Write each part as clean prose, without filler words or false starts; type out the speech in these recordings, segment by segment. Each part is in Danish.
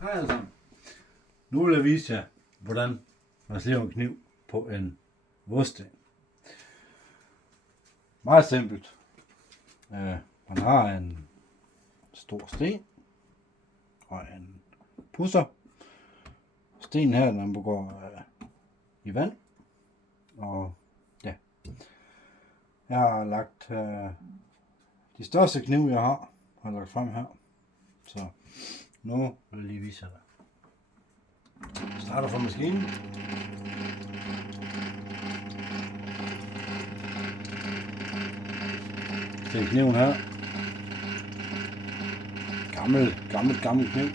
Hej alle sammen. Nu vil jeg vise jer, hvordan man sliber en kniv på en vådsten. Meget simpelt. Man har en stor sten og en pusser. Stenen her, den går i vand. Og ja, jeg har lagt de største knive jeg har lagt frem her. Så nu vil jeg lige vise jer det. Jeg starter fra maskinen. Det er kniven her. Gammel kniv.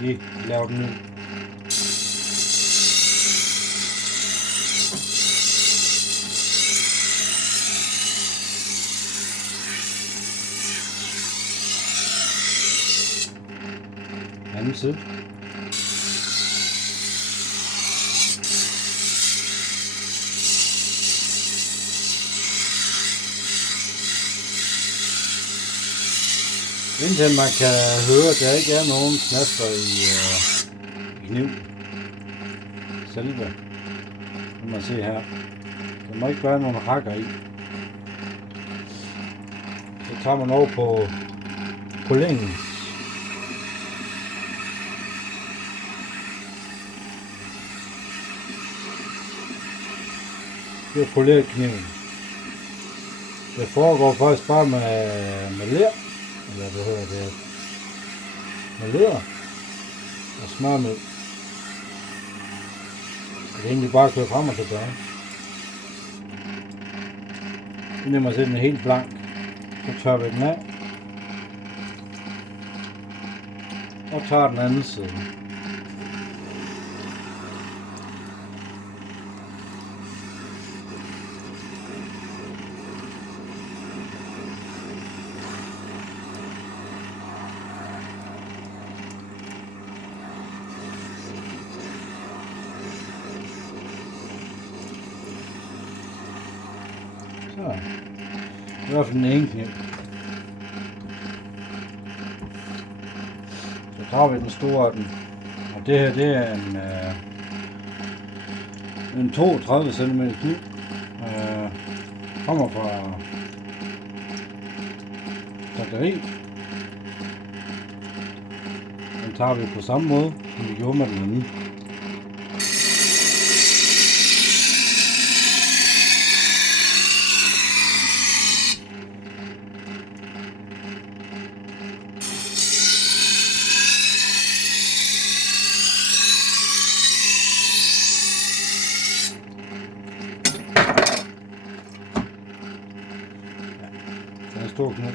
Vi laver den nu. Anden side. Indtil man kan høre, at der ikke er nogen knaster i kniv. Selve. Kan man se her. Der må ikke være nogen hakker i. Så tager man over på længen. Det er poleret kniven. Det foregår faktisk bare med ler. Eller hvad hedder det? Med læder og smørmel. Det er egentlig bare at køre frem og tilbage. Inden man sætter den helt blank, så tørrer vi den af. Og tager den anden side. Så, i hvert fald den ene kniv. Så tager vi den store af den. Og det her, det er en 32 cm kniv. Kommer fra slagteriet. Den tager vi på samme måde, som vi gjorde med den anden. Det er en stor kniv.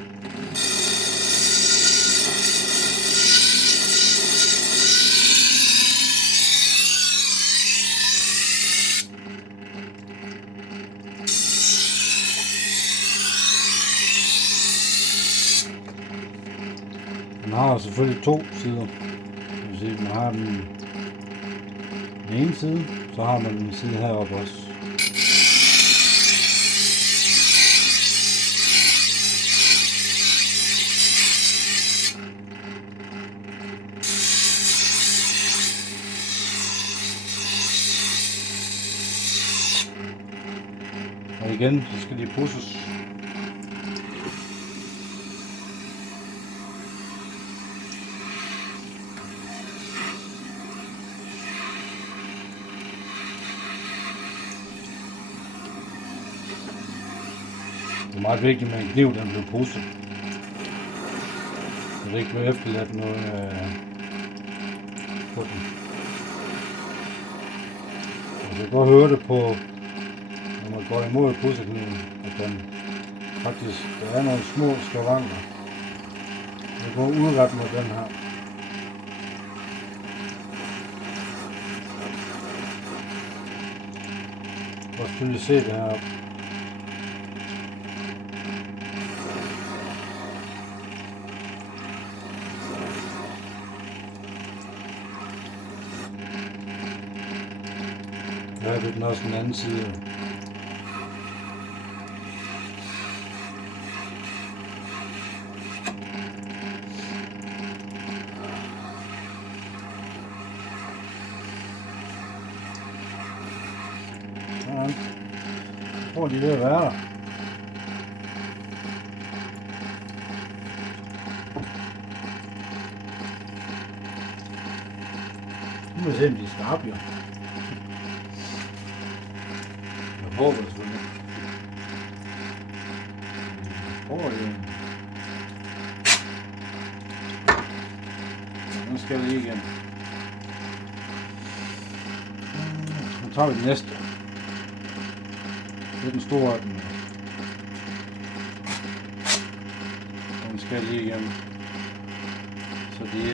Den har selvfølgelig to sider. Det vil sige, man har den ene side, så har man en side heroppe også. Og igen, så skal de pudses. Det er meget vigtigt med en kniv, den bliver pudset. Så det ikke bliver efterladt noget på den. Og så kan godt høre det på, når man går imod pudsekniven, at den faktisk, der er nogle små skavanker. Det går udret mod den her. Og selvfølgelig se det her. Her er den også den anden side. tror, de er ved at være der. Nu må vi se, om de er skarpe, jo. Jeg håber det selvfølgelig. Nu skal jeg lige igen. Nu tager vi den næste. Det er den store af den. Den skal jeg lige igen. Så de